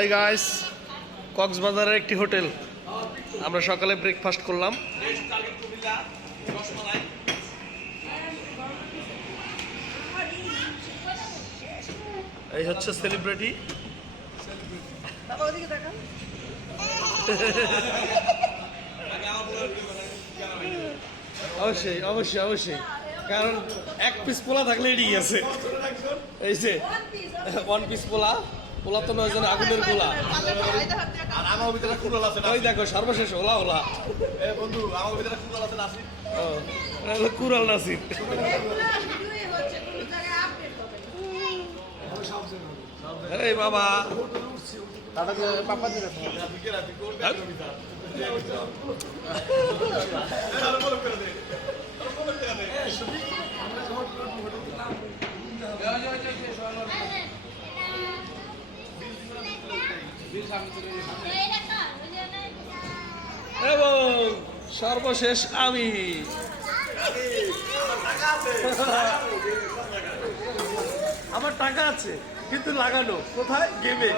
Hi guys, কক্সবাজারের একটি hotel. আমরা সকালে ব্রেকফাস্ট করলাম। এই হচ্ছে সেলিব্রিটি। অবশ্যই অবশ্যই অবশ্যই, কারণ এক পিস পোলা থাকলে এড়িয়ে গেছে। এই যে ওয়ান পিস পোলা, পোলা তো নয়, আগুনের গোলা। ওই দেখো সর্বশেষ ওলা ওলা বন্ধু, আমার ভিতরে কুড়াল আছে নাসির। ও কুড়াল নাসির। এই বাবা এবং সর্বশেষ আমি। আমার টাকা আছে কিন্তু লাগানো কোথায়? গেমে।